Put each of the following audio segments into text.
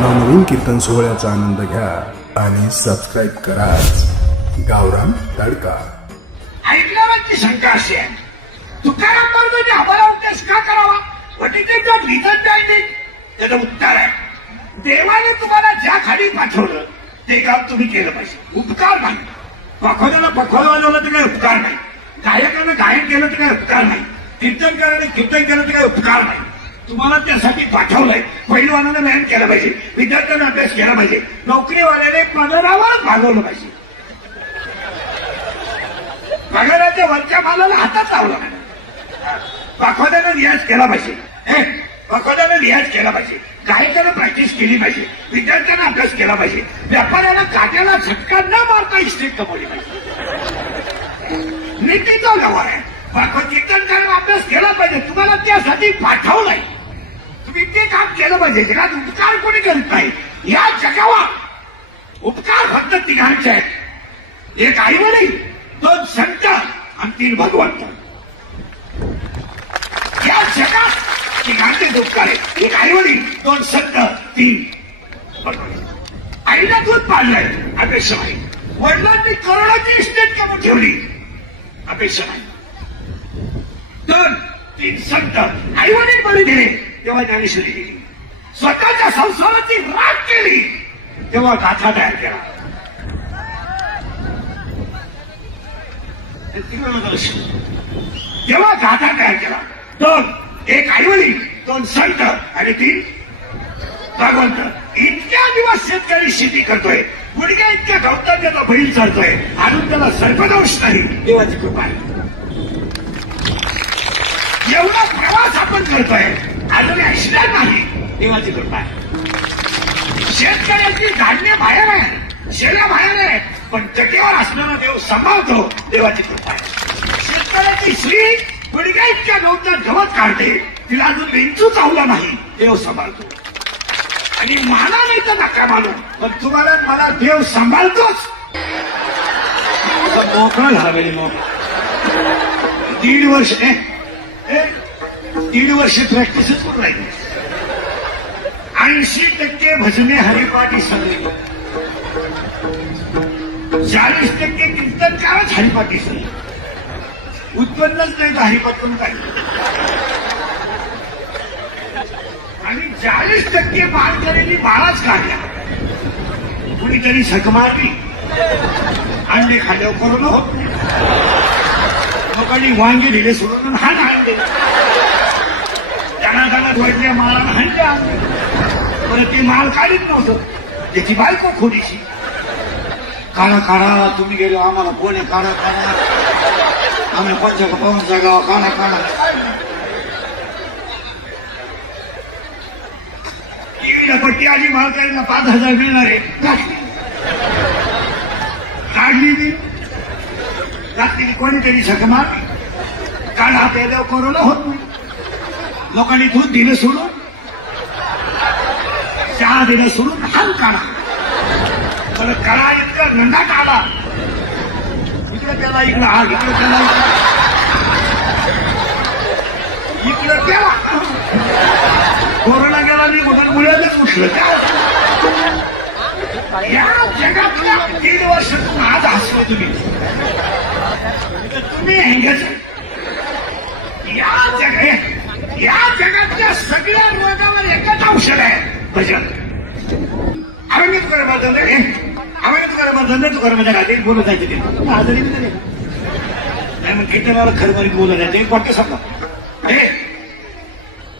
नवनवीन कीर्तन सोहळ्याचा आनंद घ्या आणि सबस्क्राईब करा गावरान तडका। ऐकणाऱ्यांची शंका अशी आहे, तुकाराम महाराजांनी आम्हाला उपदेश का करावा? वटीचे रिझन काय नाही? त्याचं उत्तर आहे, देवाने तुम्हाला ज्या खाली पाठवलं ते काम तुम्ही केलं पाहिजे, उपकार नाही। पखवाद्याला पखवाद वाजवलं तर काही उपकार नाही, गायकानं गायन केलं तर काही उपकार नाही, कीर्तनकाराने कीर्तन केलं तर काही उपकार नाही। तुम्हाला त्यासाठी पाठवलंय, पहिलवानानं व्यायाम केला पाहिजे, विद्यार्थ्यांना अभ्यास केला पाहिजे, नोकरीवाल्याने पगारावर भागवलं पाहिजे, पगाराच्या वरच्या मालाला हातात लावला पाहिजे, पखवाद्यानं रियाज केला पाहिजे, पखवाद्यानं रियाज केला पाहिजे, गायकानं प्रॅक्टिस केली पाहिजे, विद्यार्थ्यांना अभ्यास केला पाहिजे, व्यापाऱ्यानं काट्याला झटका न मारता इस्टेट कमवली पाहिजे। नीतीचा व्यवहार आहे, कीर्तनकारांना अभ्यास केला पाहिजे, तुम्हाला त्यासाठी पाठवलंय, तुम्ही ते काम केलं पाहिजे। जगात उपकार कोणी करत नाही, या जगावर उपकार फक्त तिघांचे आहेत, एक आईवडील, दोन संत आणि तीन भगवंत। या जगात तिघांचेच उपकार आहेत, एक आईवडील, दोन संत, तीन भगवंत। आईला दूध पाडलंय, अपेक्षा नाही, वडिलांनी करोडाची इस्टेट कमवून ठेवली, अपेक्षा नाही, दोन तीन संत, आईवडील बळी दिले तेव्हा ज्ञानेश्वरी केली, स्वतःच्या संसाराची राख केली तेव्हा गाथा तयार केला, तेव्हा गाथा तयार केला। दोन, एक आईवडील, दोन संत आणि तीन भगवंत। इतक्या दिवस शेतकरी शेती करतोय, गुडघ्या इतक्या गवतात त्याचा बैल चालतोय, अजून त्याला सर्पदोष नाही, देवाची कृपा आहे। एवढा प्रवास आपण करतोय, अजून ऍक्सिडेंट नाही, देवाची कृपा आहे। शेतकऱ्याची धान्य बाहेर आहे, शेळ्या बाहेर आहे, पण तटीवर असणारा देव सांभाळतो, देवाची कृपा आहे। शेतकऱ्याची स्त्री गुडघ्या इतक्या गवतात गवत काढते, तिला अजून विंचू चावला नाही, देव सांभाळतो। आणि मला नाही तर नका मानू, पण तुम्हाला मला देव सांभाळतोच, मोकळा झाला पाहिजे। मग 1.5 वर्ष प्रॅक्टिसच करून राहिली, 80% भजने हरिपाठी सगळे, 40% कीर्तनकारच हरिपाठी सगळे, उत्पन्नच नाही तर हरिपाठून काय, आणि 40% मारकऱ्यांनी बाळाच काढल्या, कुणीतरी झक मारली, अंडे खाल्यावर कोरोना होत नाही, लोकांनी वांगे दिले सोडून हात आणले, त्यांना धोडल्या माळाला हाणले आणले, परत ते माल काढीत नव्हतं, त्याची बायको खोडीशी, काढा काढा तुम्ही गेलो आम्हाला कोणी काढा काढा, आम्ही पंचाचा गाव काढा काढा, टीव्हीला पट्टी आली, मालकारीला 5,000 मिळणारे, काढली मी, रात्री कोणीतरी झक मारली, काढा प्यायल्यावर कोरोना होत नाही, लोकांनी दूध दिलं सोडून, चहा दिलं सोडून, हाल काढा, परत काढा इतका नंदा काढा, इकडं त्याला इकडं हा, इकडं त्याला इकडं त्याला, कोरोना गेला नाही, मग मुलाच उठलं त्या। या जगातल्या 1.5 वर्षातून आज हसलो तुम्ही, तुम्ही हँगच, या जगातल्या सगळ्या रोगावर एकच औषध आहे, भजन। आम्ही तुकाराम धंदे, आम्ही तुकाराम धंदे, तुकारामाच्या गाडीत बोलत जायचे ते आजारी नाही, मग कीर्तनाला खरबरीत बोलत जायचे, एक वाक्य समजा,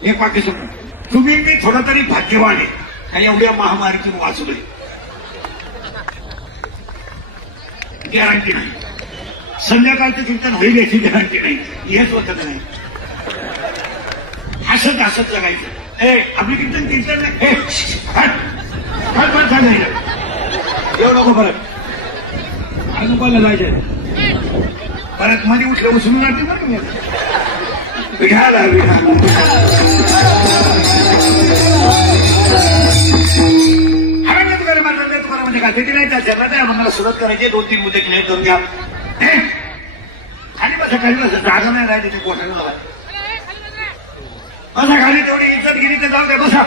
एक वाक्य समजा, तुम्ही मी थोडं तरी भाग्यवान आहे, काही एवढ्या महामारीतून वाचलोय, गॅरंटी नाही, संध्याकाळचं कीर्तन होईल याची गॅरंटी नाही, हेच वखत नाही, हसत हसत जगायचं, आपली कीर्तन नाही, येऊ नको परत, अजून कोणाला जायचं, परत मध्ये उठलं उचलून जाते बरं, विठाला विठाला गाठीची नाही, त्या जन्माच्या आम्हाला सुरुवात करायची, 2-3 मुद्दे क्लिअर करून घ्या, खाली बसा, जागा नाही राहिली, कोठाला बसा, खाली तेवढी इज्जत गेली तर जाऊ द्या, बसा,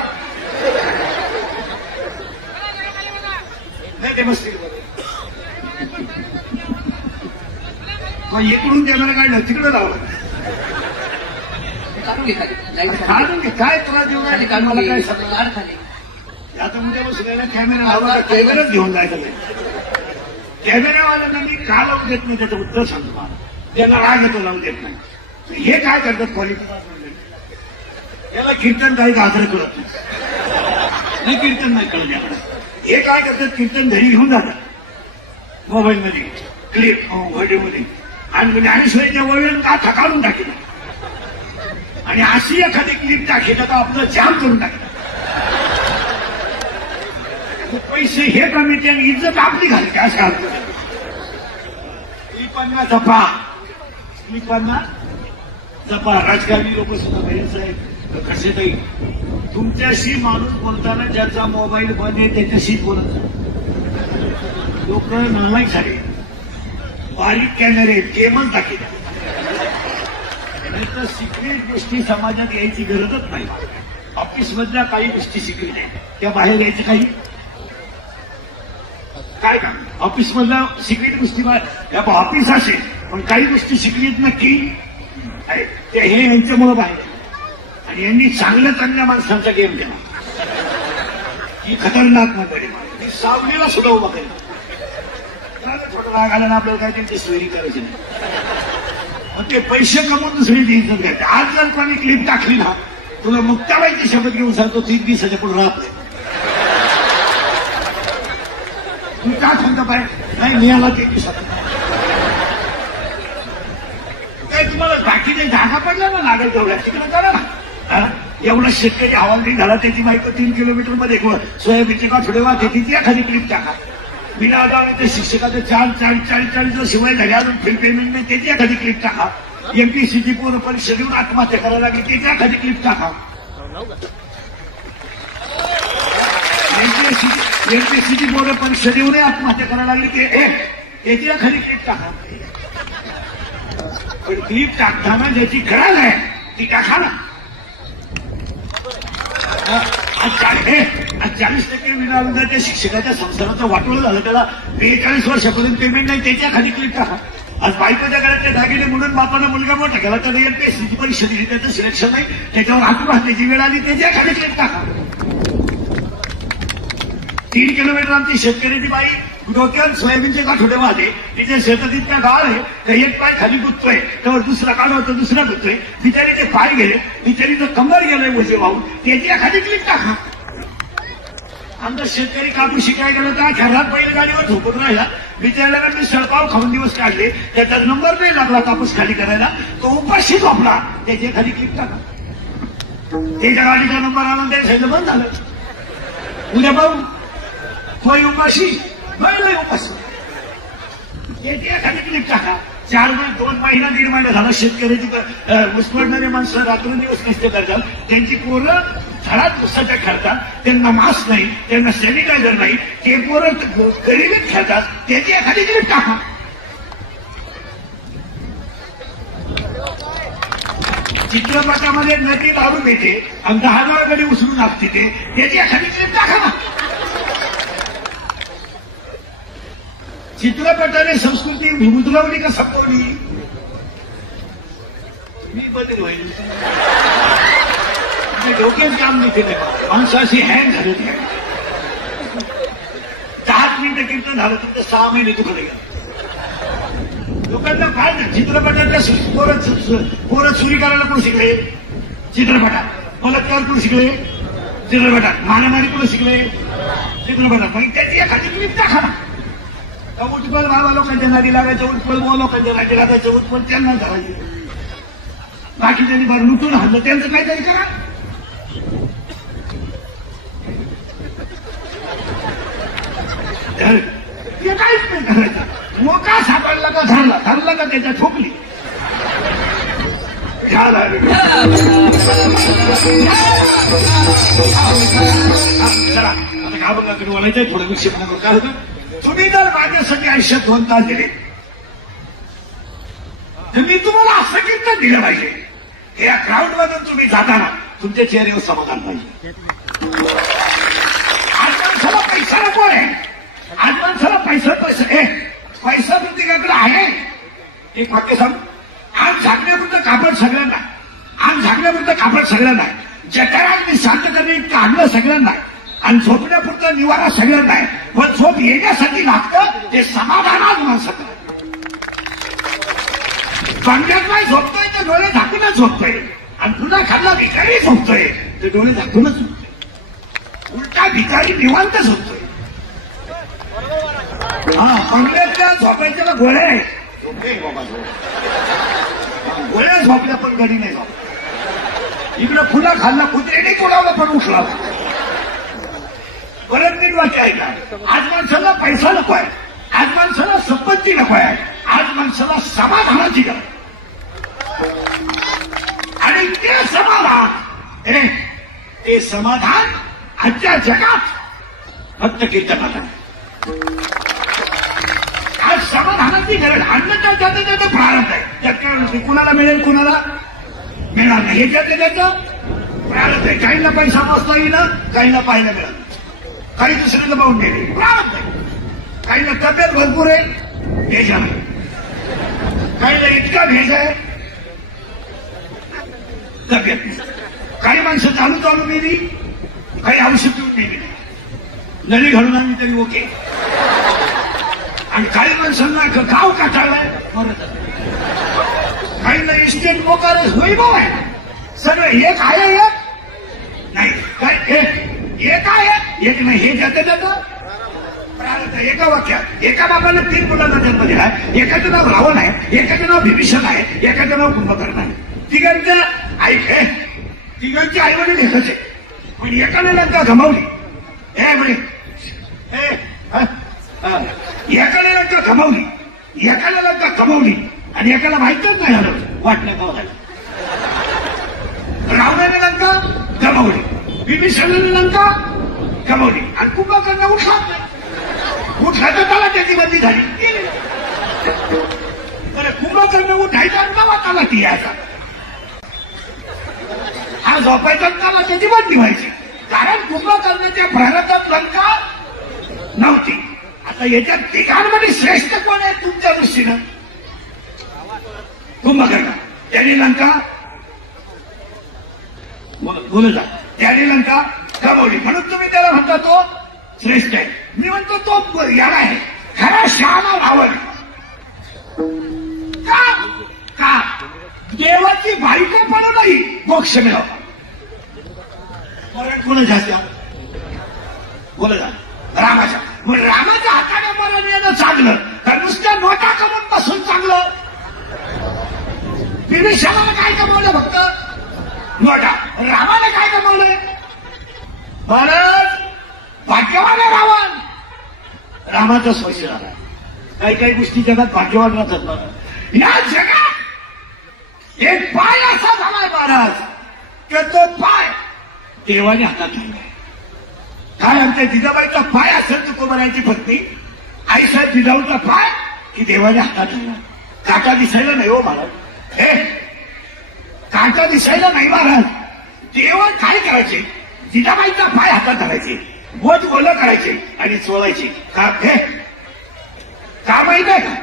नाही ते बसतील मग इकडून कॅमेरा काढलं तिकडे लावलं काढून घे खाली. काढून घे काय त्रास देऊ खाली नये काढून मला घे. काय समजलं काढ खाली. आता उद्या बसलेला कॅमेरा लावला कॅमेराच घेऊन जायचं नाही कॅमेरावाल्यांना मी का लावून देत नाही त्याचं उत्तर सांगतो मला त्यांना राग येतो लावून देत नाही हे काय करतात क्वालिटी याला कीर्तन काही गाजर कळत नाही कीर्तन नाही कळत याकडे हे काय करतात कीर्तन घरी घेऊन जातात मोबाईलमध्ये क्लिप व्हिडिओमध्ये आणि ज्ञानेश्वरीच्या वळून का थकावून टाकलं आणि अशी एखादी क्लिप टाकली तर आपलं जाम करून टाकलं पैसे हे कमी ते इज्जत आपली घालते काय सांगतो क्लिपांना जपा क्लिपांना जपा राजकारणी लोक सुद्धा साहेब कसे ताई तुमच्याशी माणूस बोलताना ज्याचा मोबाईल बंद आहे त्याच्याशीच बोलत लोक नालायक झाले बारीक कॅमेरे केबल टाकी नाही तर सिक्रेट गोष्टी समाजात यायची गरजच नाही ऑफिसमधल्या काही गोष्टी सिक्रेट आहेत त्या बाहेर यायचं काही काय का ऑफिसमधल्या सिक्रेट गोष्टी ऑफिस असेल पण काही गोष्टी सिक्रेट नक्की आहे ते हे यांच्यामुळे बाहेर आणि यांनी चांगल्या माणसांचा गेम केला ही खतरनाक मंडळी ती सावलीला सुद्धा उभा केला थोडं राग आला ना आपल्याला काय त्यांची सोयरी करायची नाही मग ते पैसे कमवून दुसरी इज्जत घ्यायचे आज जर कोणी क्लिप टाकली ना तुला मुक्ताबाईची शपथ घेऊन सांगतो 3 दिवसाच्या पुढे राहत नाही तू का सांगता पाहिजे नाही मी आला 3 दिवसात काय तुम्हाला बाकीचे जागा पडला ना लागेल तेवढ्या तिकडे करा ना एवढा शेतकरी हवालदिल झाला त्याची बायको 3 किलोमीटर मध्ये सोयाबीनचे का थोडे वाटे तिथे एखादी क्लिप टाका बिना ते शिक्षकाचे 40 शिवाय झाले अजून फुल पेमेंट नाही त्याची एखादी क्लिप टाका एमपीएससीची पूर्ण परीक्षा देऊन आत्महत्या करायला लागली त्याची एखादी क्लिप टाका एमपीएससीची पूर्ण परीक्षा देऊन आत्महत्या करायला लागली त्याची एखादी क्लिप टाका पण क्लिप टाकताना ज्याची गरज आहे ती टाका ना आज 40% विनाअनुदानाच्या शिक्षकाच्या संसाराचं वाटोळं झालं त्याला 42 वर्षापर्यंत पेमेंट नाही त्याच्या खाली क्लिक टाका आज बायकोच्या घरात ते दागिने म्हणून बापानं मुलगा मोठा केला तर एमपीएससीची परीक्षा दिली त्याचं सिलेक्शन नाही त्याच्यावर आत्महत्येची वेळ आली त्याच्या खाली क्लिक टाका 3 किलोमीटर आमची शेतकऱ्याची बाई डोक्यावर सोयाबीनचे गाठोडे वाहते तिच्या शेतात इतका गाळ आहे तर एक पाय खाली गुततोय त्यावर दुसरा काढवतो दुसरा गुततोय बिचारीचे पाय गेले बिचारीचं कंबर गेलंय उजे वाहून त्याच्या खाली क्लिक टाका आमचा शेतकरी कापूस शिकायला गेला तर घरात बैलगाडीवर झोपून राहिला बिचारायला मी सळपाव खाऊन दिवस काढले त्याचा नंबर नाही लागला कापूस खाली करायला तो उपाशी झोपला त्याच्या खाली क्लिक टाका त्याच्या गाडीचा नंबर आला त्याचं बंद झालं उद्या पाहू होय उपाशी नाही उपाशी त्याच्या खाली क्लिक टाका 2 महिना 1.5 महिना झाला शेतकऱ्याची उसपडणारे माणसं रात्रंदिवस कष्ट करतात त्यांची पोरं झाडात उसाच्या खेळतात त्यांना मास्क नाही त्यांना सॅनिटायझर नाही ते पोरं गरिबीत खेळतात त्याची एखादी क्लिप टाका चित्रपटामध्ये नदी दारू मिळते आणि 10 गडी उचलून लागते ते त्याची एखादी क्लिप टाका ना चित्रपटाने संस्कृती उतरवली का संपवली मी बदल होईल डोक्यात काम नाही केले माणसं अशी हँग झाली 10 मिनिटं कीर्तन झालं तुमचं 6 महिने तुकडे गेले लोकांना काय नाही चित्रपटातल्या पोरं चोरी करायला कोण शिकले चित्रपटात बलात्कार कोण शिकले चित्रपटात मारामारी कोण शिकले चित्रपटात मग त्याची एखादी क्लिप टाका उत्पल बाबा लोकांच्या नादी लागायचं उत्पल बो लोकांच्या नादी लागायचं उत्पल त्यांना करायचं बाकी त्यांनी फार लुटून हल्लं त्यांचं काहीतरी करा ते काहीच नाही करायचं मोका सापडला का धरला का त्याच्या ठोकली चला आता का बघा तुम्ही बोलायचंय थोडं विक्षेप नको काय होतं तुम्ही जर माझ्यासाठी आयुष्यात 2 तास दिले तर मी तुम्हाला असं कीर्तन दिलं पाहिजे या क्राऊड मधून तुम्ही जाताना तुमच्या चेहऱ्यावर समाधान पाहिजे आज माणसाला पैसा नको आहे आज माणसाला पैसा पैसा प्रत्येकाकडे आहे. एक वाक्य सांग. आग झाकण्यापुरतं कापड सगळ्यांना, आग झाकण्यापुरतं कापड सगळ्यांना, जठराग्नी शांत करणे इतकं आणलं सगळ्यांना, आणि झोपण्यापुरतं निवारा सगळ्यांना आहे. पण झोप येण्यासाठी लागतं ते समाधानात माणसाचं. बंगल्यात नाही झोपतोय तर डोळे झाकूनच झोपतोय, आणि पुन्हा खाल्ला भिकारी झोपतोय तर डोळे झाकूनच झोपतोय. उलटा भिकारी निवांत झोपतोय. हा, बंगल्यातल्या झोपायच्याला गोळ्या आहे. गोळ्या झोपल्या पण गडी नाही झोप. इकडं पुन्हा खाल्ला कुत्र्याने कोणाला पण उठला. परत नीट वाक्य आहे का? आज माणसाला पैसा नको आहे, आज माणसाला संपत्ती नको आहे, आज माणसाला समाधानाची गरज. आणि ते समाधान, ते समाधान आजच्या जगात फक्त कीर्तनात आहे. आज समाधानाची गरज. अन्नाच्या जाते त्याचं प्रारंभ आहे. त्यात कुणाला मिळेल, कुणाला मिळणार नाही, हे त्याचं त्याचं प्रारंभ आहे. काहींना पैसा मोजता येईना, काहींना पाहायला मिळत, काही दुसऱ्याला पाहून गेले, प्रारंभ आहे. काहींना तब्येत भरपूर आहे, भेजा आहे. काहींना इतका भेज आहे तब्येत. काही माणसं चालू चालू गेली, काही औषध देऊन गेली, नळी घालून आम्ही तरी ओके. आणि काही माणसांना गाव काटाळलाय मरत. काहींना इस्टेट मोकार वैभव आहे. सगळं एक आहे, एक नाही. काय एक आहे, एक नाही. हे जातं जातं प्रारंभ. एका वाक्यात एका बाबाला 3 मुलांना जन्म दिला. एकाचं नाव रावण आहे, एकाचं नाव विभीषण आहे, एकाचं नाव कुंभकर्ण आहे. तिघांचं तिघांची आई वडील एकच आहे. पण एकाने लंका गमावली. एकाने लंका गमावली, एकाला लंका गमावली, आणि एकाला माहितच नाही झालं वाटलं गाव झालं. रावणाने लंका गमावली, विभीषणाने लंका गमावली, आणि कुंभकर्ण उठला नाही. उठला तर त्याला त्याची बंदी झाली. तर कुंभकर्ण उठायचा नवा त्याला ती यायचा. हा झोपायचा त्याला त्याची बंदी व्हायची. कारण कुंभकर्णाच्या प्रारंभात लंका नव्हती. आता याच्या तिघांमध्ये श्रेष्ठ कोण आहे तुमच्या दृष्टीनं? कुंभकर्ण. त्याने लंका बोलला, त्याने लंका गमावली, म्हणून तुम्ही त्याला म्हणता तो श्रेष्ठ आहे. मी म्हणतो तो याला आहे खरा शहाणा रावण. का? देवाची बायको पण नाही मोक्ष मिळावा. मरण कोणाच्या बोला जा रामाच्या. मग रामाच्या हाताने मरण येणं चांगलं तर नुसत्या नोटा कमवून बसून चांगलं? विभीषणाला काय कमवलं? फक्त नोटा. रामाने काय कमवलंय? बरं भाग्यवान आहे रावण. रामाचा स्वयं झाला. काही काही गोष्टी जगात भाग्यवान राहतात. या जगात एक पाय असा झालाय महाराज की तो पाय देवाने हातात ठेवलाय. काय आमच्या जिजाबाईचा पाय असेल तुकोबारायची पत्नी आईसाहेब जिजाऊचा पाय की देवाने हातात ठेवला. काटा दिसायला नाही हो महाराज. काटा दिसायला नाही महाराज. देव काय करायचे? जिजाबाईचा पाय हातात धरायचे, बोट गोल करायचे आणि चोळायचे. का माहित आहे का?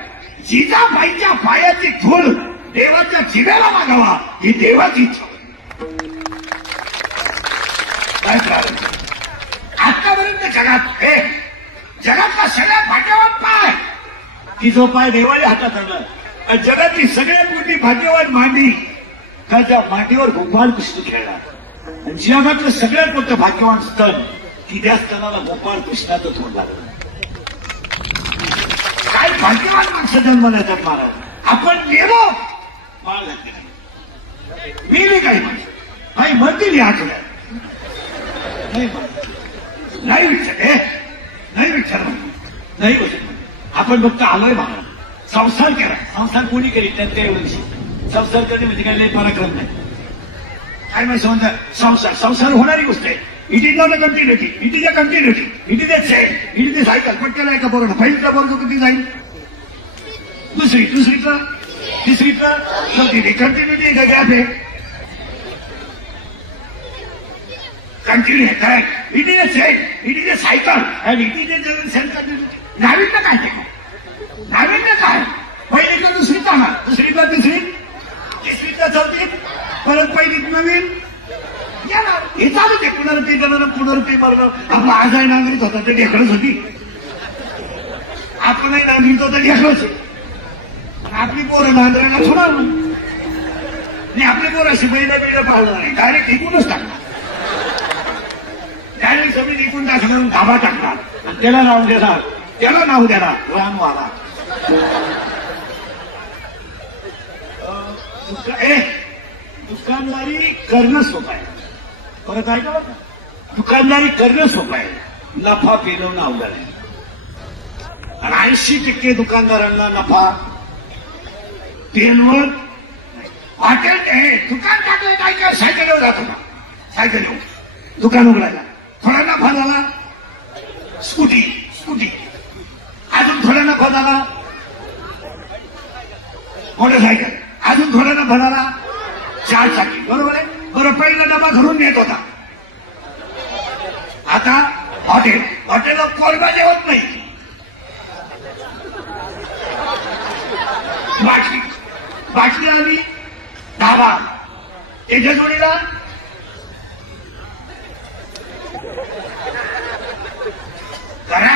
जिजाबाईच्या पायाची धूळ देवाच्या जिव्याला मागावा ही देवाची इच्छा. काय प्रारंभ आतापर्यंत जगातला सगळ्यात भाग्यवान पाय की जो पाय देवाच्या हातात आला. जगातली सगळ्यात मोठी भाग्यवान मांडी का त्या मांडीवर गोपाळ कृष्ण खेळला. जगातलं सगळ्यात मोठं भाग्यवान स्तन की त्या स्तनाला गोपाळ कृष्णाचं तोंड लागलं. काय भाग्यवान माणसं जन्माला येतात महाराज. आपण गेलो बाळ घातले नाही, मेले काही माणसं काही म्हणतील या आठवड्यात नाही विचार नाही विचार नाही वचन. आपण फक्त आलोय महाराज. संसार केला. संसार कोणी केली त्यांच्या एवढी. संसार करणे म्हणजे काय लय पराक्रम नाही. काय माहिती संसार संसार होणारी गोष्ट आहे. It is not a continuity, it is a continuity, it is a chain, it is a cycle. पटकेला एका बरोबर पहिलीचा वर्ग किती जाईल, दुसरीचा तिसरीचा चौथी. कंटिन्युटी आहे का गॅप आहे? कंटिन्यू आहे. Correct. It is a chain, it is a cycle, and it is a self continuity. नाविन्य काय ते नाविन्य काय पहिलीतला दुसरीत जाणार दुसरीतला तिसरीत तिसरीतला चौथीत परत पहिलीत नवीन येणार हे चालूच आहे पुनरुक्ती करणार पुनरुक्ती मारणं आपला आजही नागरिक होता ते ढेकळच होती आपणही नागरिक होता ढेकळच आपली पोरं नांदरायला सोडणार नाही आपली पोरं शिपाईला बिळं पाळणार नाही डायरेक्ट इकूनच टाकणार डायरेक्ट सगळी इकून टाकणार धाबा टाकणार आणि त्याला नाव देणार त्याला नाव देणार रामवाला दुकानदारी करणं सोपं आहे परत आहे का दुकानदारी करणं सोपं आहे नफा पेरवणं अवघड आहे आणि 80% दुकानदारांना नफा पेरवण हॉटेल दुकान टाकलं काय काय सायकलवर जातो का सायकल येऊ दुकान उघडायला थोडा नफा झाला स्कूटी अजून थोडा नफा झाला मोटरसायकल अजून थोडा नफा झाला 4 चाकी बरोबर आहे बरं पहिला डबा घरून नेत होता आता हॉटेलला कोरबा जेवत नाही बाटली आली धाबा त्याच्या जोडीला करा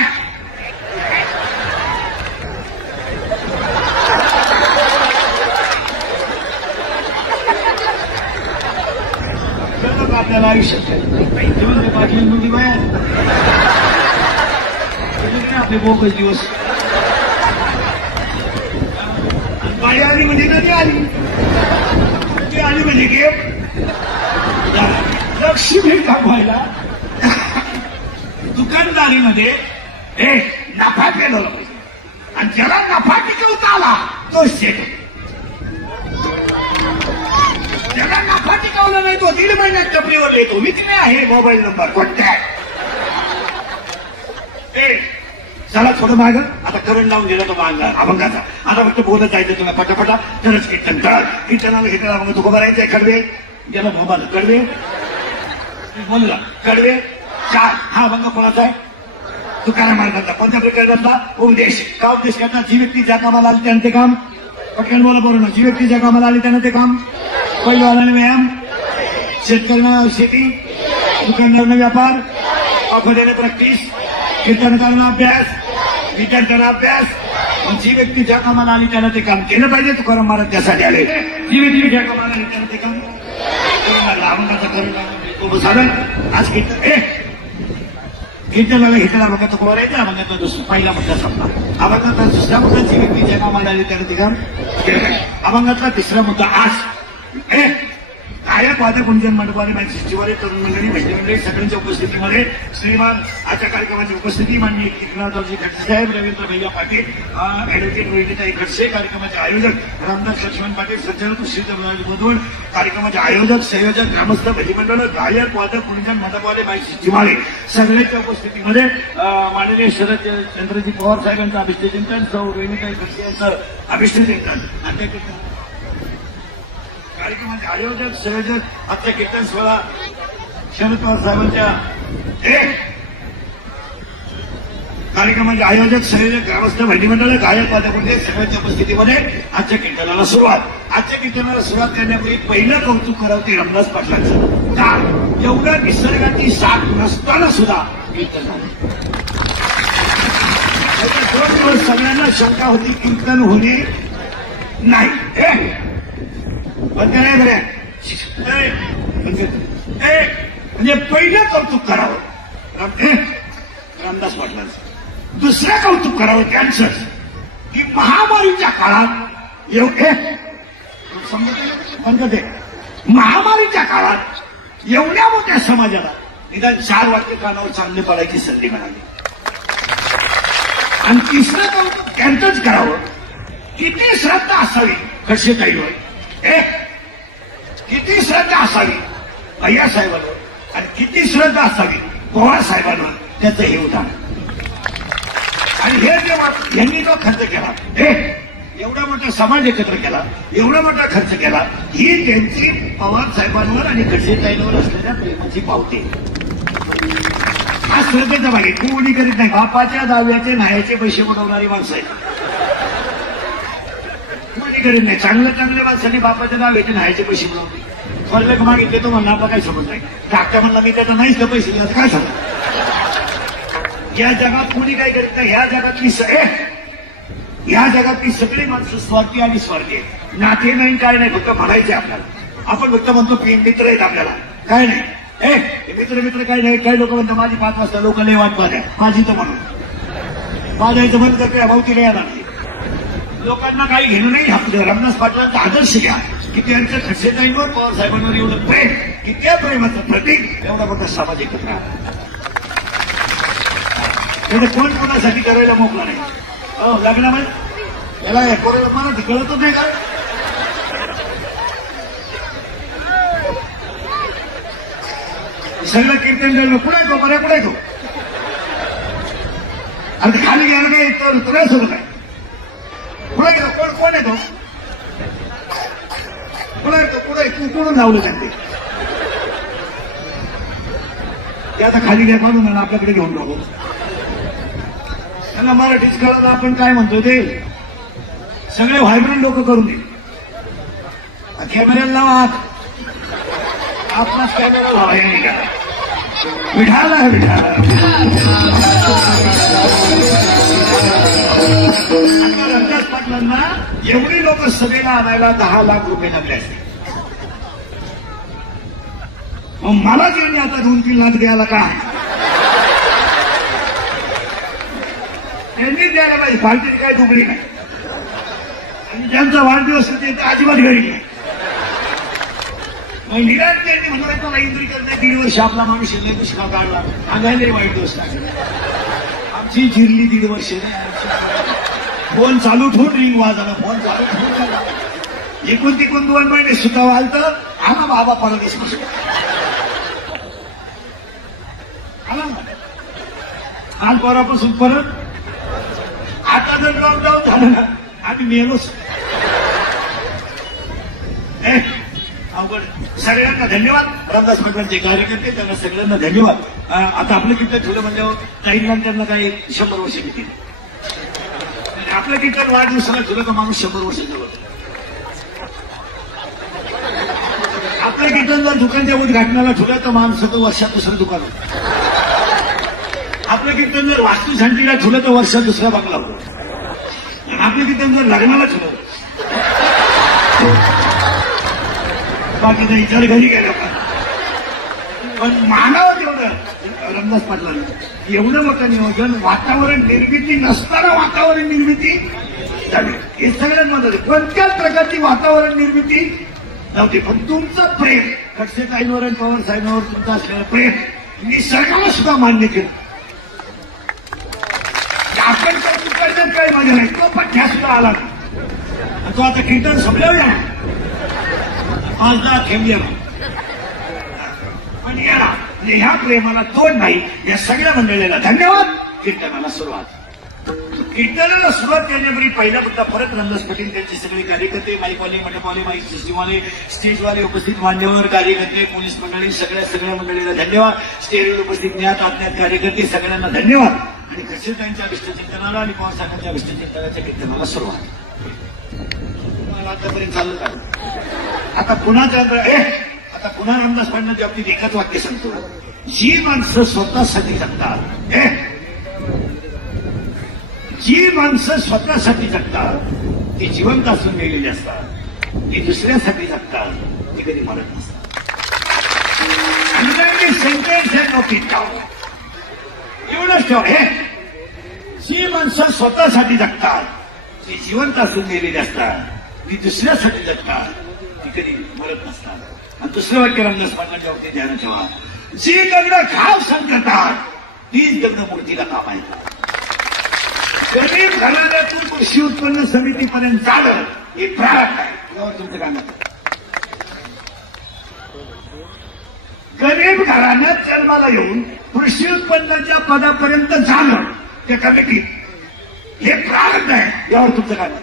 आपल्याला आयुष्यात बाटली बाहेर आपले बोकच दिवस बाई आली म्हणजे कधी आली ती आली म्हणजे गेम लक्ष्मी कमवायला दुकानदारीमध्ये नफा केलेला पाहिजे आणि ज्याला नफा टिकवता आला तो शेत ज्याला नफा टिकवला नाही तो 1.5 महिन्यात टपरीवर येतो विकणे आहे मोबाईल नंबर कॉन्टॅक्ट चला थोडं माग आता करंट लावून दिला तो माग अभंगाचा आता फक्त बोलत जायचं तुला पटापटा तरच कीर्तन कळ कीर्तनाला घेतला मग तुका भरायचंय कडवे गेला मोबाईल कडवे बोलला कडवे 4 हा अभंग कोणाचा आहे तुकाराम महाराजांचा कोणत्या प्रकारचा उपदेश का उपदेश करतात जी व्यक्ती ज्या कामाला आली त्यानं ते काम पटकन बोला बरोबर जी व्यक्ती ज्या कामाला आली त्यानं ते काम पहिलवानाने व्यायाम शेतकऱ्यांना शेती दुकानदारांना व्यापार अभ्याने प्रॅक्टिस कीर्तनकारांना अभ्यास विद्यार्थ्यांना अभ्यास जी व्यक्ती ज्या कामाला आली त्यानं ते काम केलं पाहिजे तुकाराम महाराज त्यासाठी आले जी व्यक्ती ज्या कामाला आली त्यानं ते काम अभंगाचा करून साधन आज कीर्तनाला घेतला बघा तो कोरायचा अभंगाचा पहिला मुद्दा संपला अभंगाचा दुसरा मुद्दा जी व्यक्ती ज्या कामाला आली त्यानं ते काम केलं पाहिजे अभंगातला तिसरा मुद्दा आज आया पादा कुंजन मंडपाने माझी सचिवालय तरुण मंडळी महिला मंडळी सगळ्यांच्या उपस्थितीमध्ये श्रीमान आजच्या कार्यक्रमाची उपस्थिती माननीय एकनाथरावजी खडसे साहेब रवींद्र भैया पाटील ऍडव्होकेट रोहिणीताई खडसे कार्यक्रमाचे आयोजक रामदास लक्ष्मण पाटील संचालक श्रीधरराज मधुर कार्यक्रमाचे आयोजक संयोजक ग्रामस्थ भजीमंडळ गायक वादक कुंजन मंडपवाले माझी सचिवालय सगळ्यांच्या उपस्थितीमध्ये माननीय शरद चंद्रजी पवार साहेबांचं अभिष्टचिंतन सौ रोहिणीताई खडसे यांचं अभिष्टचिंतन आणि कार्यक्रमाचे आयोजक संयोजक आजच्या कीर्तन सोहळा शरद पवार साहेबांच्या कार्यक्रमाचे आयोजक संयोजक ग्रामस्थ भजीमंडळ गायक वादक सगळ्यांच्या उपस्थितीमध्ये आजच्या कीर्तनाला सुरुवात आजच्या कीर्तनाला सुरुवात करण्यापूर्वी पहिलं कौतुक करावं ते रामदास पाटलांचं का एवढं निसर्गाची साथ नसताना सुद्धा कीर्तन झालं सगळ्यांना शंका होती कीर्तन होणे नाही बंद नाही बऱ्या म्हणजे पहिलं कौतुक करावं रामदास पाटलांचं दुसरं कौतुक करावं त्यांचं की महामारीच्या काळात समजते महामारीच्या काळात एवढ्या मोठ्या समाजाला निदान 4 वाक्य कानावर चांगले पडायची संधी मिळाली आणि तिसरं कौतुक त्यांचंच करावं किती श्रद्धा असावी कशी काही होय किती श्रद्धा असावी भैया साहेबांवर आणि किती श्रद्धा असावी पवार साहेबांवर त्याचं हे उदाहरण आणि हे जेव्हा यांनी जो खर्च केला एवढा मोठा समाज एकत्र केला एवढा मोठा खर्च केला ही त्यांची पवार साहेबांवर आणि खडसेताईंवर असलेल्या प्रेमाची पावती हा श्रद्धेचा भाग आहे. कोणी करीत नाही. बापाच्या दाव्याचे न्यायाचे पैसे बनवणारी माणसं आहेत. कोणी करीत नाही. चांगल्या माणसांनी बापाच्या दाव्याचे न्यायाचे पैसे बनवले. फरक मागितले तो म्हणणं आपला काय समज नाही. धाकट्या म्हणला मी त्याचं नाहीच तर पैसे दिले काय समज. या जगात कोणी काय करीत नाही. ह्या जगातली सगळी माणसं स्वार्थी आणि स्वार्थी आहेत. नाते नाही काय नाही. फक्त म्हणायचे आपल्याला. आपण फक्त म्हणतो मित्र आहेत आपल्याला. काय नाही. मित्र काय नाही. काही लोक म्हणतात माझी 5 वाजता लोक लय वाट पाहत्या माझी तर म्हणून वाजायचं म्हणून तर भावती नाही आला. लोकांना काही घेणं नाही. आपलं रामदास पाटलांचा आदर्श घ्या की त्यांच्या खडसेताईंवर पवार साहेबांवर एवढं प्रेम की त्या प्रेमाचं प्रतीक एवढा मोठा समाज एकत्र आला. कोण कोणासाठी करायला मोकळा नाही. लग्नामध्ये याला कोणाला मला कळतच नाही का. सगळं कीर्तन पुढे येतो बऱ्या पुढे येतो. आता खाली घ्यायला काय तर त्रास होतो काय. पुढे येतो कोण येतो पुढे येतो पुढे तू कोणून लावलं त्यांनी ते आता खाली घ्या म्हणून आपल्याकडे घेऊन राहू. त्यांना मराठीच कळलं आपण काय म्हणतो ते सगळे व्हायब्रंट लोक करून दे. कॅमेऱ्याला लावा आपलाच कॅमेरा लावा. विठाला रामदास पाटलांना एवढी लोक सभेला आणायला 10 लाख रुपये लागले असते. मग मला त्यांनी आता 2-3 लाख द्यायला काय त्यांनी द्यायला पाहिजे. पार्टीची काही डुबळी नाही. आणि ज्यांचा वाढदिवस होते ते अजिबात घरी नाही. निराज त्यांनी म्हणून मला इंद्री करण्यात 1.5 वर्ष आपला माणूस दुष्काळ काढला. अंगाने वाईट दिवस लागले. आमची जिरली 1.5 वर्ष. फोन चालू ठेवून रिंग वाजला. फोन चालू ठेवून एकूण 2 महिने सुद्धा वालत आम्हा बाबा परदेश आला ना. काल पोरापासून परत आता जर लॉकडाऊन झालं ना आम्ही मेलोच. अवघड. सगळ्यांना धन्यवाद. रामदास पाटलांचे कार्यकर्ते त्यांना सगळ्यांना धन्यवाद. आता आपलं कीर्तन ठेवलं म्हणल्यावर काही त्यांना काही 100 वर्ष येतील. आपलं कीर्तन वाढदिवसाला ठेवलं तर माणूस 100 वर्ष जवळ. आपलं कीर्तन जर दुकानच्या उद्घाटनाला ठेवलं तर माणसाचं वर्षात दुसरं दुकान होतं. आपलं कीर्तन जर वास्तुशांतीला ठेवलं तर वर्षात दुसरा बंगला होतो. आपलं कीर्तन जर लग्नाला ठेवलं बाकीचा विचार घरी गेला. पण मानावं तेवढं रामदास पाटलांना एवढं मोठं नियोजन. वातावरण निर्मिती नसताना वातावरण निर्मिती झाली. हे सगळ्यात महत्वाचं. कोणत्याच प्रकारची वातावरण निर्मिती नव्हती. पण तुमचं प्रेम खडसेताईंवर आणि पवार साहेबांवर तुमचं असलेलं प्रेम निसर्गाला सुद्धा मान्य केलं. आपण करण्यात काही मजा नाही. तो पठ्या सुद्धा आला तो आता कीर्तन संपल्यावर या 5-10 थेंब पण येणार. म्हणजे ह्या प्रेमाला तोड नाही. या सगळ्या मंडळीला धन्यवाद. कीर्तनाला सुरुवात करण्यापूर्वी पहिला मुद्दा परत रामदास पाटील त्यांचे सगळे कार्यकर्ते माईकवाले मंडपवाले माईक सिस्टीमवाले स्टेजवाले उपस्थित मान्यवर कार्यकर्ते पोलीस मंडळी सगळ्या मंडळीला धन्यवाद. स्टेजवर उपस्थित ज्ञात अज्ञात कार्यकर्ते सगळ्यांना धन्यवाद. आणि खडसेताईंच्या विष्णुचिंतनाला आणि पवार साहेबांच्या विष्णुचिंतनाच्या कीर्तनाला सुरुवात. आतापर्यंत चालत आहे. आता पुन्हा रामदास पाटलांच्या बाबतीत एकच वाक्य सांगतो. जी माणसं स्वतःसाठी जगतात ती जिवंत असून गेलेली असतात. ती दुसऱ्यासाठी जगतात ती कधी मरत नसतात. सेंटेन्स एवढंच ठेव. जी माणसं स्वतःसाठी जगतात ती जिवंत असून गेलेली असतात. ती दुसऱ्यासाठी जगतात ती कधी मरत नसतात. आणि दुसरं वाक्य रामदास पाटलांच्या बाबतीत ध्यान ठेवा. जी लग्न घाव सण करतात तीच लग्न मूर्तीला काम आहे. गरीब घराण्यातून कृषी उत्पन्न समितीपर्यंत झालं ही प्रारंभ आहे. यावर तुमचं काम आहे. गरीब घराण्यात जन्माला येऊन कृषी उत्पन्नाच्या पदापर्यंत झालं त्या कमिटीत हे प्रारंभ आहे. यावर तुमचं काम आहे.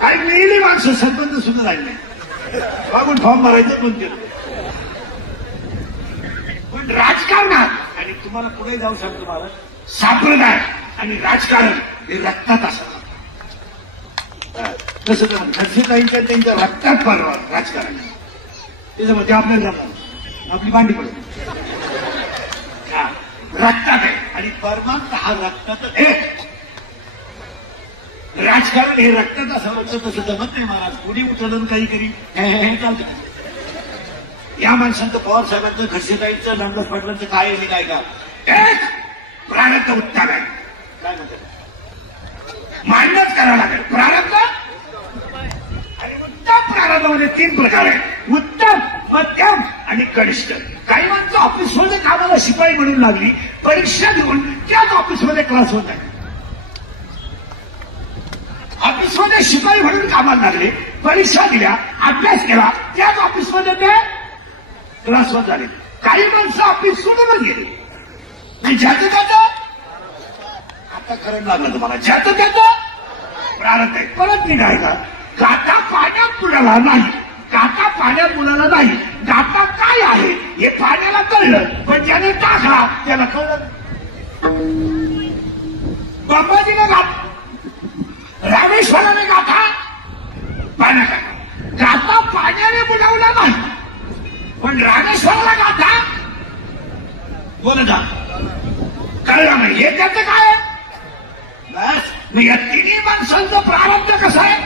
काही मिळली माणसं सरपंच सुद्धा राहिले नाही. मागून फॉर्म भरायचं कोणते पण राजकारणात आणि तुम्हाला पुढे जाऊ सांगतो मला संप्रदाय आणि राजकारण हे रक्तात असं कसं तर खडसेताईंच्या त्यांच्या रक्तात परवा राजकारण त्याच्यामध्ये आपल्याला जमणार आपली भांडी पडते रक्तात आहे आणि परमात्मा हा रक्तात आहे राजकारण हे रक्तात असं तसं जमत नाही महाराज कोणी उचलून काही करी चालतं या माणसांचं पवार साहेबांचं खडसेताईंचं रामदास पाटलांचं काय आहे काय का एक प्रारब्ध उत्तम आहे काय म्हणतात मान्यच करावं लागेल प्रारब्ध आणि उत्तम प्रारब्धामध्ये 3 प्रकार आहेत उत्तम मध्यम आणि कनिष्ठ काही माणसं ऑफिसमध्ये कामाला शिपाई म्हणून लागली परीक्षा देऊन त्याच ऑफिसमध्ये क्लास होत आहे ऑफिसमध्ये शिपाई म्हणून कामाला लागले परीक्षा दिल्या अभ्यास केला त्याच ऑफिसमध्ये ते क्लासवर झाले काही माणसं ऑफिस सोडूनच गेले आणि ज्याचं त्याचं आता खरं लागलं तुम्हाला ज्याचं त्याचं प्रारब्ध आहे परत निघाय का गाता पाण्यात मुलाला नाही गाता पाण्यात मुलाला नाही गाता काय आहे हे पाण्याला कळलं पण ज्याने टाकला त्याला कळलं बाबाजीने रामेश्वराने गाथा पाण्यात गाथा पाण्याने बुडवला नाही पण रामेश्वराला गाथा बोलता कळलं नाही हे त्याचं काय बस मग या तिन्ही माणसांचं प्रारब्ध कसं आहे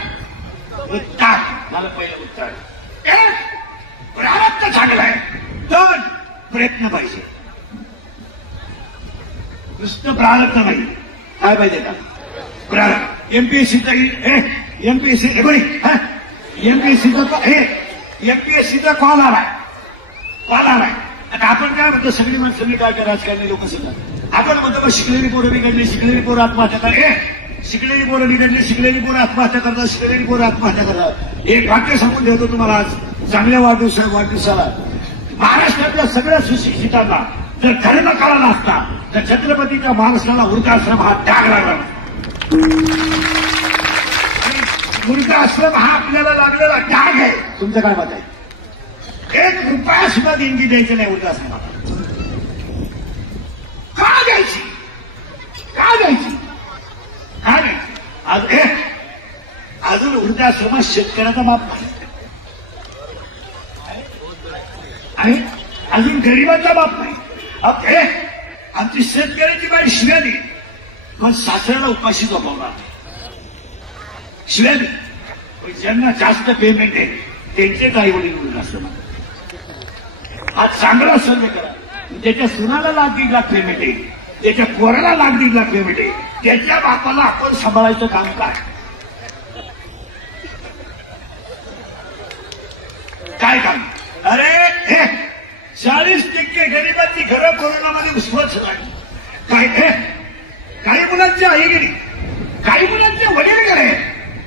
उत्तर मला पहिलं उत्तर एक प्रारब्ध चांगलं आहे 2 प्रयत्न पाहिजे नुसतं प्रारब्ध नाही काय पाहिजे का प्रारब्ध एमपीएससीचा एमपीएससी बरी एमपीएससीचा कॉल आलाय आता आपण काय म्हणतो सगळी माणसं मी काय राजकारणी लोक सुद्धा आपण म्हणतो शिकलेली पोरं बिघडली शिकलेली पोरं आत्महत्या करतात शिकलेली पोरं बिघडली शिकलेली पोरं आत्महत्या करतात शिकलेली पोरं आत्महत्या करतात एक वाक्य सांगून ठेवतो तुम्हाला आज चांगल्या वाढदिवसाला महाराष्ट्रातल्या सगळ्या सुशिक्षितांना जर धर्म कळाला असता तर छत्रपतीच्या महाराष्ट्राला वृद्धाश्रम हा त्याग लागला वृद्धाश्रम हा आपल्याला लागलेला त्याग आहे तुमचं काय मत आहे 1 रुपया सुद्धा देणगी द्यायची नाही वृद्धाश्रमाला का द्यायची अजून वृद्धाश्रमात शेतकऱ्याचा बाप नाही अजून गरिबाचा बाप नाही आमची शेतकऱ्याची बाई शिव्याली पण सासऱ्याला उपाशी झोपवणार शिव्याली पण ज्यांना जास्त पेमेंट आहे त्यांचेच आई वडील वृद्धाश्रमात हा चांगला सर्वे करा ज्याच्या सुनाला लाख 1.5 लाख पेमेंट आहे त्याच्या पोराला लाख 1.5 लाख पेमेंट आहे त्याच्या बापाला आपण सांभाळायचं काम काय काम अरे 40% गरिबांची घरं कोरोनामध्ये उस्वच्छ झाली काही मुलांची आई गेली काही मुलांचे वडील गेले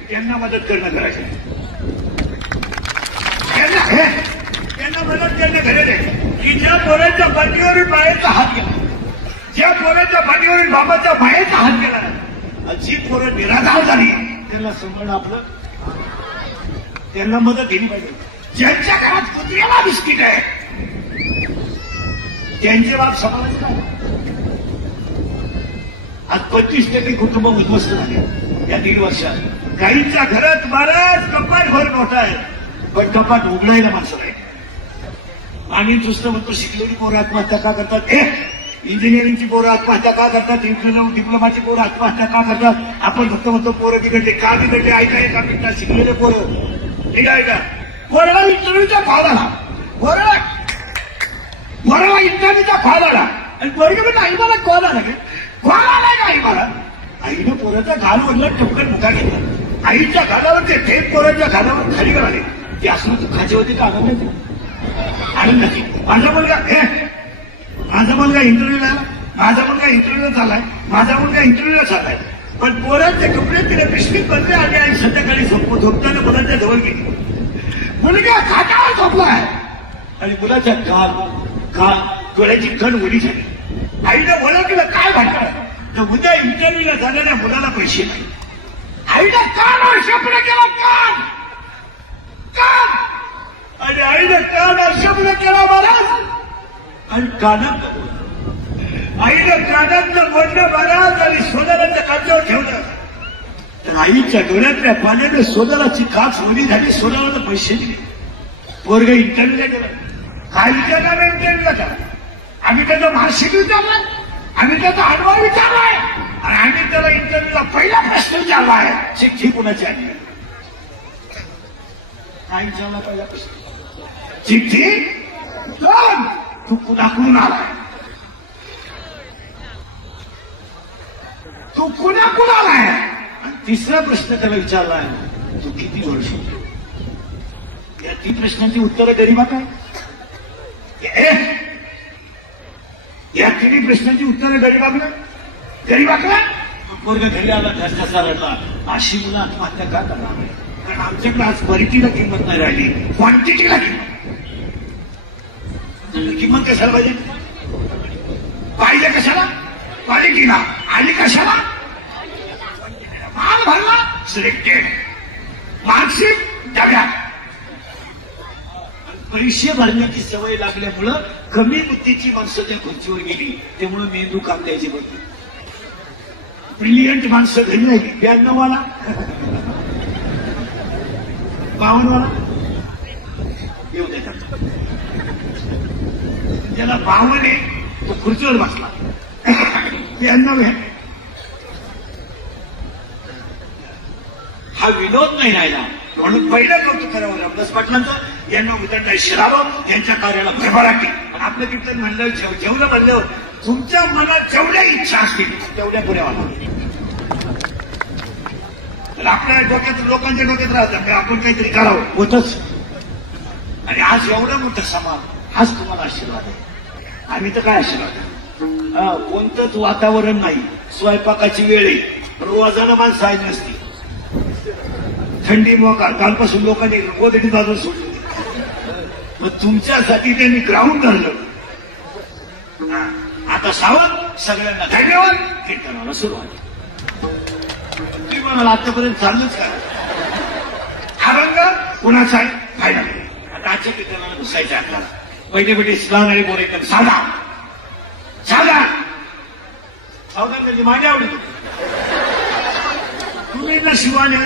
त्यांना मदत करणं करायचं त्यांना मदत करणं गरज की ज्या पोरांच्या पाठीवरील बाळेचा हात गेला ज्या पोरांच्या पाठीवरील बाबाच्या बाळेचा हात गेला जी पोरं निराधार झाली त्यांना सांभाळणं आपलं त्यांना मदत केली पाहिजे ज्यांच्या घरात कुत्र्याला बिस्किट आहे त्यांचे बाप सांभाळायचे काय आज 25% कुटुंब उद्ध्वस्त झाले या 1.5 वर्षात काहींच्या घरात बराच कपाट भर मोठा आहे पण कपाट उघडायला माणसं नाही आणि दुसरं म्हणतो शिकलेली पोरं आत्महत्या का करतात इंजिनिअरिंगची पोरं आत्महत्या का करतात डिप्लोमाची पोरं आत्महत्या का करतात आपण फक्त म्हणतो पोरं बिघडले का बिघडले ऐका का मिळतात शिकलेले पोरं ठीक आहे का पोराला इंटरव्ह्यूचा कॉल आला पोराला इंटरव्ह्यूचा कॉल आला आणि पोरगी म्हणजे आई मला कॉल आला कॉल आलाय का आई मला आईनं पोराचा घाल वडला टपकन मुका घेतला आईच्या घालावर ते थेट पोराच्या घालावर खाली आले ते असं तू खाचे होते का आनंद नाही माझा मुलगा इंटरव्ह्यूला आला माझा मुलगा इंटरव्ह्यूला चाललाय माझा मुलगा इंटरव्ह्यूला चाललाय पण पोरांचे कपडे तिने पिशवीत बदले आले आणि संध्याकाळी झोपताना मुलांच्या जवळ गेली मुलगा खाटावर झोपलाय आणि मुलाच्या कान डोळ्याची कण उडी झाली आईनं बोलवलं काय भांडण तर उद्या इंटरव्ह्यूला झालेल्या मुलाला पैसे नाही आईनं कानावर शब्द केला कान आणि आईनं कानावर शब्द केला महाराज आणि कानात आईनं कानातलं बोलणं बघा आणि सोनाराच्या कांद्यावर ठेवलं तर आईच्या डोळ्यातल्या पाण्याने सोनाराची काच ओली झाली. सोनाराला पैसे दिले. पोरग इंटरव्ह्यूला गेलं. काय विचारणार इंटरव्ह्यूला का? आम्ही त्याचा मार्कशीट विचारलाय, आम्ही त्याचा अनुभव विचारलाय आणि आम्ही त्याला इंटरव्ह्यूला पहिला प्रश्न विचारलाय चिठ्ठी कुणाची आणली. काय विचारला पहिला प्रश्न? चिठ्ठी कोण? तू कुणाकडून आलाय? तू कुणाकडून आलाय? आणि तिसरा प्रश्न त्याला विचारलाय तू किती वर्ष? या 3 प्रश्नांची उत्तरं गरीबात आहे. या 3 प्रश्नांची उत्तरं गरीबाकडे वर्ग घरी आला कसा रडला. अशी मुलं आत्महत्या का करणार? कारण आमच्याकडे आज क्वालिटीला किंमत नाही राहिली, क्वांटिटीला किंमत कशाला पाहिजे? पाहिजे कशाला? क्वालिटीला. आणि कशाला? माल भरला सिलेक्टेड, मार्कशीट डब्यात. पैसे भरण्याची सवय लागल्यामुळं कमी बुद्धीची माणसं त्या खुर्चीवर गेली. त्यामुळे मेंदू काम द्यायची होती. ब्रिलियंट माणसं घरी राहिली. 92 वाला 52 वाला येऊ देतात. ज्याला 52 आहे तो खुर्चीवर बसला. 92 आहे. हा विनोद नाही राहिला. म्हणून पहिलं कौतुक करावं रामदास पाटलांचं. यांना उदंड शिरावं, यांच्या कार्याला भरभराटी. आपलं कीर्तन म्हणलं जेवढं म्हणलं तुमच्या मनात जेवढ्या इच्छा असतील तेवढ्या पुऱ्या व्हाव्या. आपल्या डोक्यात लोकांच्या डोक्यात राहतं आपण काहीतरी करावं होतच. आणि आज एवढं मोठं समाज आज तुम्हाला आशीर्वाद आहे. आम्ही तर काय आशीर्वाद? कोणतंच वातावरण नाही. स्वयंपाकाची वेळ आहे. रोजानं माणसं आहे नसती. थंडी मोका कालपासून लोकांनी गोदडी बाजू सोडली. मग तुमच्यासाठी त्यांनी ग्राउंड धरलं. आता सावध सगळ्यांना धन्यवाद. कीर्तनाला सुरुवात. तुम्ही म्हणाल आतापर्यंत चाललंच का? हा रंग कुणाचा आहे? फायनल. आता आजच्या कीर्तनाला घुसायचं आपल्याला. पहिले स्नान आणि बोर एकदम साधा साधा सावधान म्हणजे माझ्या आवडतो. तुम्ही ना शिवाने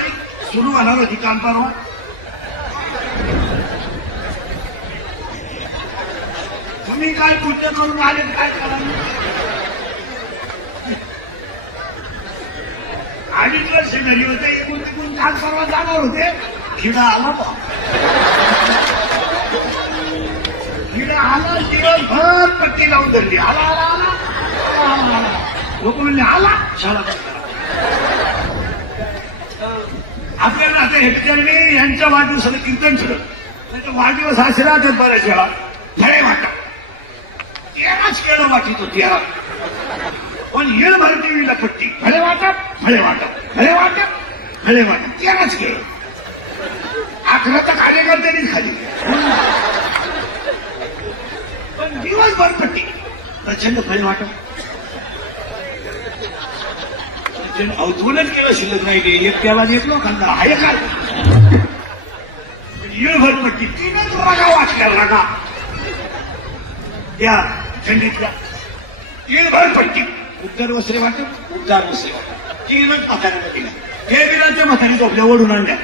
सुरू होणार होती काम परवा. तुम्ही काय पूजा करून आले काय करा? 2.5 वर्ष झाली होते. एकूण तिकून काल परवा जाणार होते. खिडा आला बा. खिडा आला. दिवसभर पट्टी लावून धरली. आला आला आला लोक म्हणले आला. शाळा आपल्याला आता हेटकरणे यांच्या वाढदिवसाला कीर्तन सुरू. त्यांचा वाढदिवस असे राहतात बऱ्याच वेळा. फळे वाटप 13च केळं वाटितो. 13 पण येळ भर टीव्हीला पट्टी. फळे वाटप फळे वाटप फळे वाटप फळे वाटप 13च केळं. 11 तर कार्यकर्त्यांनीच खाली. पण दिवसभर पट्टी. प्रचंड फळे वाटप. अवतूनच केलं शिल्लक नाही. एकट्याला घेतलो खाल्ला आहे काय? येळभर पट्टी. 3च रागा वाचल्या. रागा या थंडीतल्या येळभर पट्टी. उद्गार वस्त्रे वाटत उद्गार वस्त्रे वाटत 3च म्हाताऱ्याला दिल्या. हे बिलांच्या म्हातारी झोपल्या ओढून आणल्या.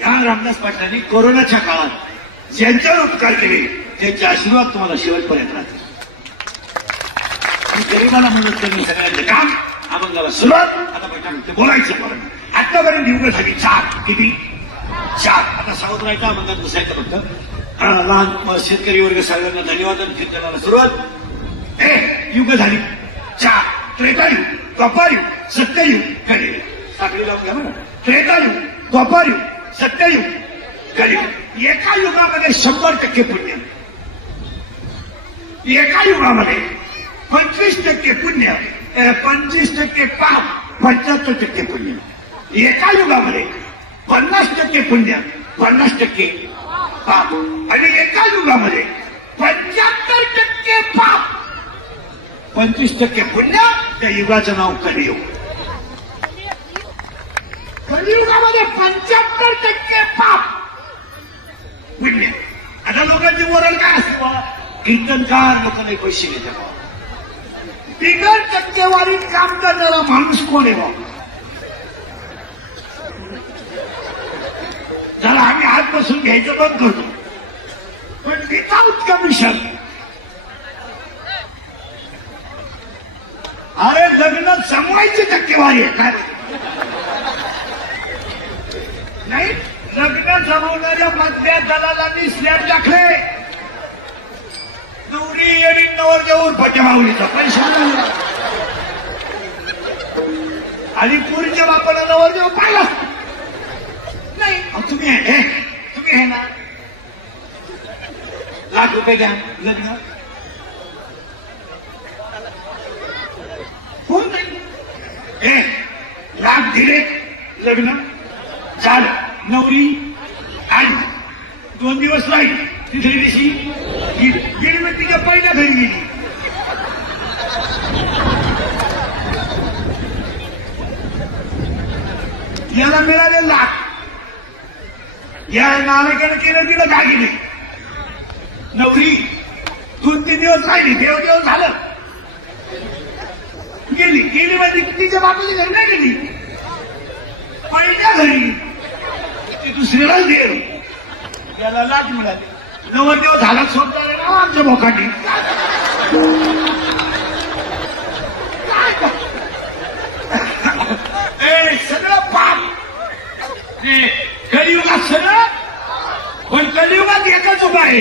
या रामदास पाटलांनी कोरोनाच्या काळात ज्यांच्यावर उपकार केले त्यांचे आशीर्वाद तुम्हाला शेवटपर्यंत राहतील. गरीबाला मदत करणे सगळ्यांचे काम. अभंगाला सुरुवात. आता बैठक बोलायचं बरं. आतापर्यंत निवड झाली 4. किती? 4. आता सावध राहायचं. अभंगात बसायचं फक्त. लहान शेतकरी वर्ग सगळ्यांना धन्यवाद. कीर्तनाला सुरुवात. युग झाली 4. त्रेतायुग, द्वापारयुग, सत्ययुग, कलियुग. साखळी लावून घ्या बरं. त्रेतायुग, द्वापारयुग, सत्ययुग, कलियुग. एका युगामध्ये 100% पुण्य. एका युगामध्ये 25% पुण्य, 25% पाप, 75% पुण्य. एका युगामध्ये 50% पुण्य, 50% पाप. आणि एका युगामध्ये 75% पाप, 25% पुण्य. त्या युगाचं नाव कलियुग. कलियुगामध्ये 75% पाप पुण्य. आता लोकांची मोरल काय असते बा? कीर्तनकार लोकांना पैसे घेते बा. बिगर टक्केवारी काम करणारा माणूस कोण आहे बा? जरा आम्ही आजपासून घ्यायचं बंद करतो, पण विदाउट कमिशन. अरे लग्न जमवायची टक्केवारी आहे काय? नाही, लग्न जमवणाऱ्या मधल्या दलालांनी स्लॅब टाकले. नवरी आणि नवरदेव पट्या माऊलीचा पैसा आणि पुरीच्या बापाला नवरदेव पाहिला नाही. तुम्ही आहे ना, ₹1,00,000 द्या लग्न होत नाही. लाख दिले लग्न झालं. नवरी आली, 2 दिवस राहील. तिसऱ्या दिवशी गेली, मग तिच्या पहिल्या घरी गेली. याला मिळाले लाख. या नालायकानं केलं तिला दागिने. नवरी 2-3 दिवस राहिली, देव झालं, गेली म्हणजे तिच्या बापाच्या घरी नाही गेली, पहिल्या घरी. ती दुसरीलाच गेली. याला लाच मिळाली. नवरदेव झाला सोडता ना आमच्या मोकाटी. सगळं पाप कलियुगात, सगळं. पण कलियुगात एकच उपाय आहे.